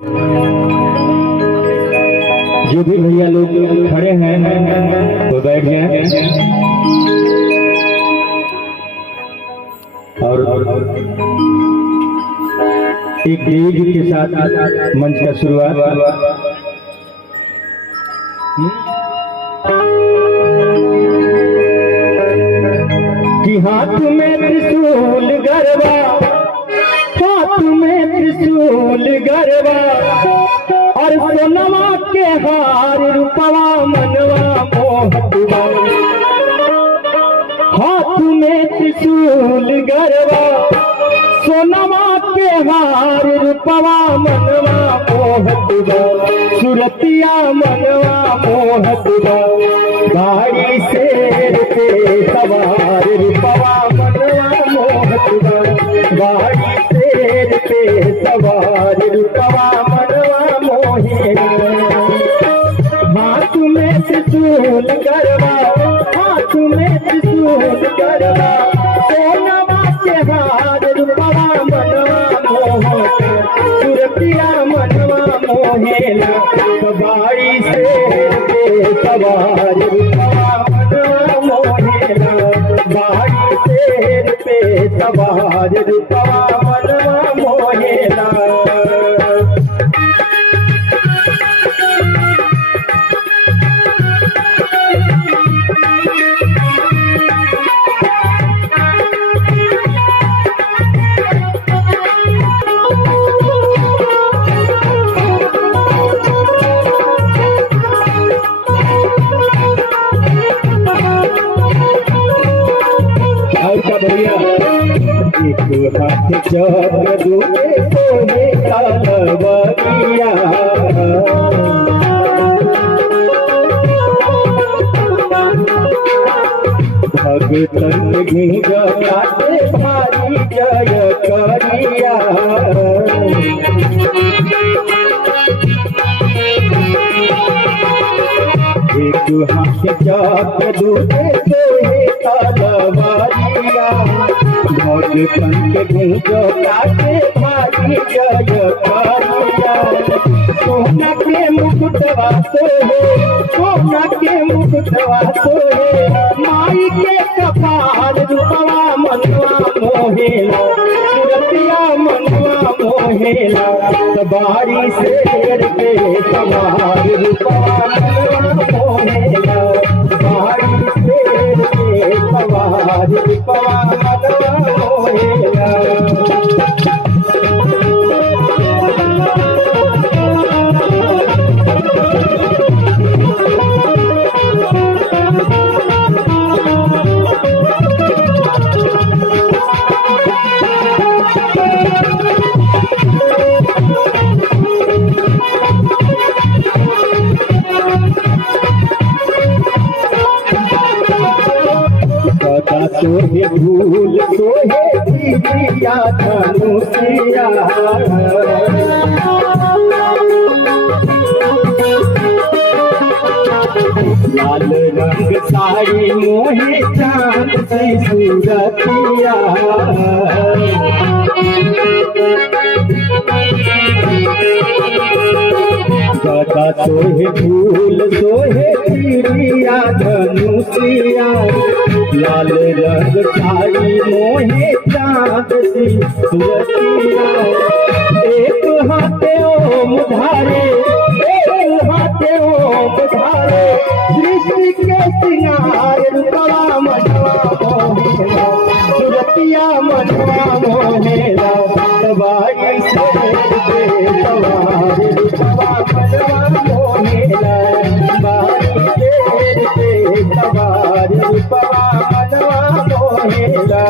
जो भी भैया लोग खड़े हैं वो बैठ जाएं और एक गीत के साथ मंच का शुरुआत। कि हाथ में त्रिशूल गरबा, हाथ में त्रिशूल गरबा और सोनवा के हार रूपवा मनवा मोहतवा। हाथ में त्रिशूल गरबा सोनवा के हार रूपवा मनवा मोहतवा। सुरतिया मनवा मोहतवा, गाड़ी शेर पे सवार रूपवा मनवा मोहतवा। गाड़ी शेर पे सवार रूपवा मनवा मोहेला। हाथ में त्रिशूल गरबा, हाथ में त्रिशूल गरबा सोनवा के हार रूपवा मनवा मोहतवा। सुरतिया मनवा मोहेला, गाड़ी शेर पे सवार रूपवा मनवा मोहेला। गाड़ी शेर पे सवार रूपवा मनवा मोहेला। एक हाथ चक्र दूजे सोने का लवरिया। भगतन गूंज गाते भारी जय करिया। एक हाथ चक्र दूजे सोने का लवरिया। भगतन के गूंज गाते भारी जय करिया। सोना के मुकुटवा सोहे, सोना के मुकुटवा सोहे माई के कपाल रूपवा मनवा मोहेला। सुरतिया मनवा मोहेला, बारी शेर पे सवार रूपवा मनवा मोहेला। बारी शेर पे सवार रूपवा मनवा मोहेला। सोहे भूल सोहे दीदिया धनुषिया। लाल रंग साड़ी मोहे चांद सी सूरतिया। गदा सोहे फूल सोहे दीदिया धनुषिया। लाल रंग साड़ी मोहे चांद सी सूरतिया। एक हाथे ओम धारे, एक हाथे ओम धारे सृष्टि के सिंगार रूपवा मनवा मोहेला। सुरतिया मनवा मोहेला, बारी शेर पे सवार रूपवा मनवा मोहेला। बारी शेर पे सवार रूपवा मनवा मोहेला।